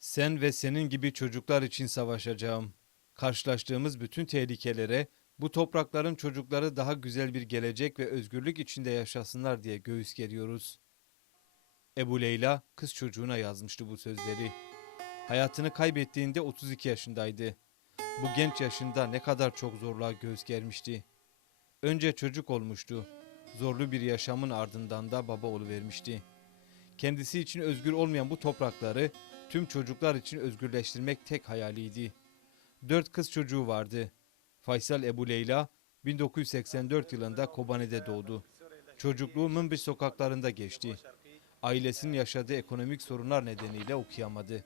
Sen ve senin gibi çocuklar için savaşacağım. Karşılaştığımız bütün tehlikelere, bu toprakların çocukları daha güzel bir gelecek ve özgürlük içinde yaşasınlar diye göğüs geriyoruz. Ebu Leyla kız çocuğuna yazmıştı bu sözleri. Hayatını kaybettiğinde 32 yaşındaydı. Bu genç yaşında ne kadar çok zorluğa göğüs germişti. Önce çocuk olmuştu. Zorlu bir yaşamın ardından da baba vermişti. Kendisi için özgür olmayan bu toprakları tüm çocuklar için özgürleştirmek tek hayaliydi. Dört kız çocuğu vardı. Faysal Ebu Leyla 1984 yılında Kobane'de doğdu. Çocukluğu Mınbir sokaklarında geçti. Ailesinin yaşadığı ekonomik sorunlar nedeniyle okuyamadı.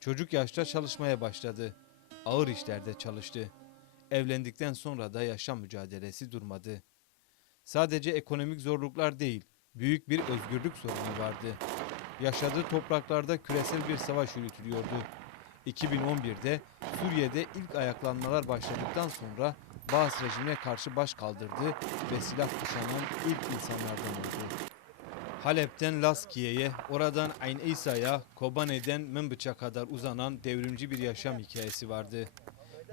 Çocuk yaşta çalışmaya başladı. Ağır işlerde çalıştı. Evlendikten sonra da yaşam mücadelesi durmadı. Sadece ekonomik zorluklar değil, büyük bir özgürlük sorunu vardı. Yaşadığı topraklarda küresel bir savaş yürütülüyordu. 2011'de Suriye'de ilk ayaklanmalar başladıktan sonra Baas rejimine karşı baş kaldırdı ve silah kuşanan ilk insanlardan oldu. Halep'ten Laskiye'ye, oradan Ayn İsa'ya, Kobane'den Mınbıç'a kadar uzanan devrimci bir yaşam hikayesi vardı.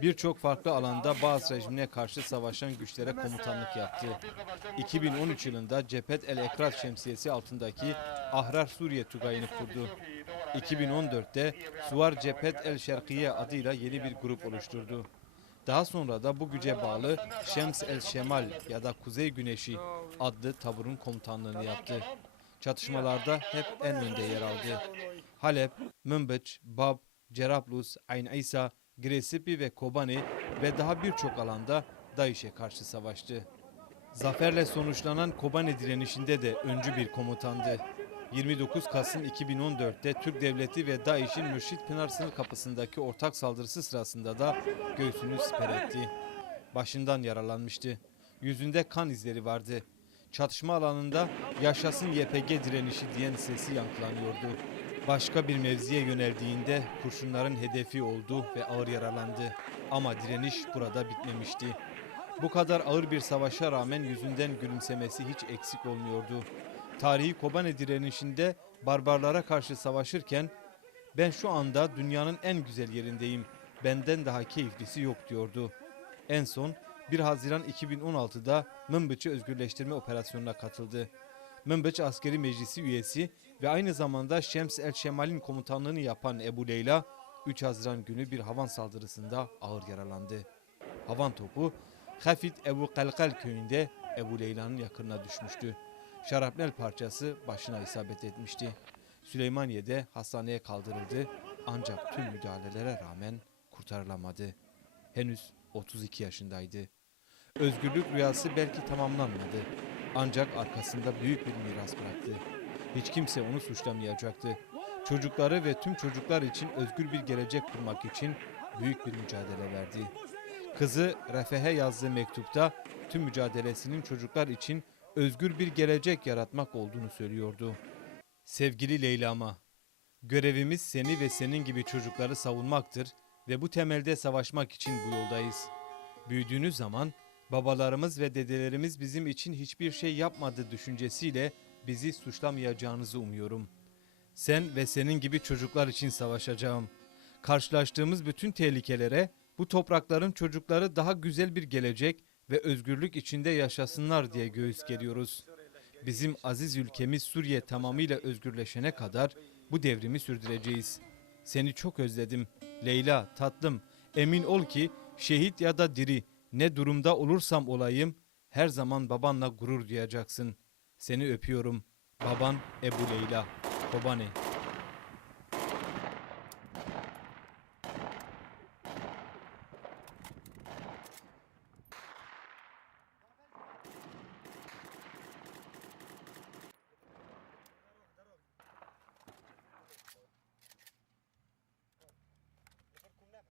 Birçok farklı alanda Baas rejimine karşı savaşan güçlere komutanlık yaptı. 2013 yılında Cephet El Ekrat şemsiyesi altındaki Ahrar Suriye Tugayı'nı kurdu. 2014'te Suvar Cephet El Şerkiye adıyla yeni bir grup oluşturdu. Daha sonra da bu güce bağlı Şems El Şemal ya da Kuzey Güneşi adlı taburun komutanlığını yaptı. Çatışmalarda hep en önde yer aldı. Halep, Münbiç, Bab, Cerablus, Ayn İsa, Gresipi ve Kobani ve daha birçok alanda DAEŞ'e karşı savaştı. Zaferle sonuçlanan Kobani direnişinde de öncü bir komutandı. 29 Kasım 2014'te Türk Devleti ve DAEŞ'in Mürşit Pınar sınır kapısındaki ortak saldırısı sırasında da göğsünü siper etti. Başından yaralanmıştı. Yüzünde kan izleri vardı. Çatışma alanında yaşasın YPG direnişi diyen sesi yankılanıyordu. Başka bir mevziye yöneldiğinde kurşunların hedefi oldu ve ağır yaralandı. Ama direniş burada bitmemişti. Bu kadar ağır bir savaşa rağmen yüzünden gülümsemesi hiç eksik olmuyordu. Tarihi Kobane direnişinde barbarlara karşı savaşırken ben şu anda dünyanın en güzel yerindeyim. Benden daha keyiflisi yok diyordu. En son 1 Haziran 2016'da Mınbıç'ı özgürleştirme operasyonuna katıldı. Mınbıç Askeri Meclisi üyesi ve aynı zamanda Şems El Şemal'in komutanlığını yapan Ebu Leyla 3 Haziran günü bir havan saldırısında ağır yaralandı. Havan topu Hafid Ebu Kalkal köyünde Ebu Leyla'nın yakınına düşmüştü. Şarapnel parçası başına isabet etmişti. Süleymaniye'de hastaneye kaldırıldı ancak tüm müdahalelere rağmen kurtarılamadı. Henüz 32 yaşındaydı. Özgürlük rüyası belki tamamlanmadı. Ancak arkasında büyük bir miras bıraktı. Hiç kimse onu suçlamayacaktı. Çocukları ve tüm çocuklar için özgür bir gelecek kurmak için büyük bir mücadele verdi. Kızı Refe'ye yazdığı mektupta tüm mücadelesinin çocuklar için özgür bir gelecek yaratmak olduğunu söylüyordu. Sevgili Leyla'ma, görevimiz seni ve senin gibi çocukları savunmaktır ve bu temelde savaşmak için bu yoldayız. Büyüdüğünüz zaman babalarımız ve dedelerimiz bizim için hiçbir şey yapmadı düşüncesiyle bizi suçlamayacağınızı umuyorum. Sen ve senin gibi çocuklar için savaşacağım. Karşılaştığımız bütün tehlikelere bu toprakların çocukları daha güzel bir gelecek ve özgürlük içinde yaşasınlar diye göğüs geriyoruz. Bizim aziz ülkemiz Suriye tamamıyla özgürleşene kadar bu devrimi sürdüreceğiz. Seni çok özledim. Leyla, tatlım, emin ol ki şehit ya da diri ne durumda olursam olayım her zaman babanla gurur duyacaksın. Seni öpüyorum. Baban Ebu Leyla. Kobane.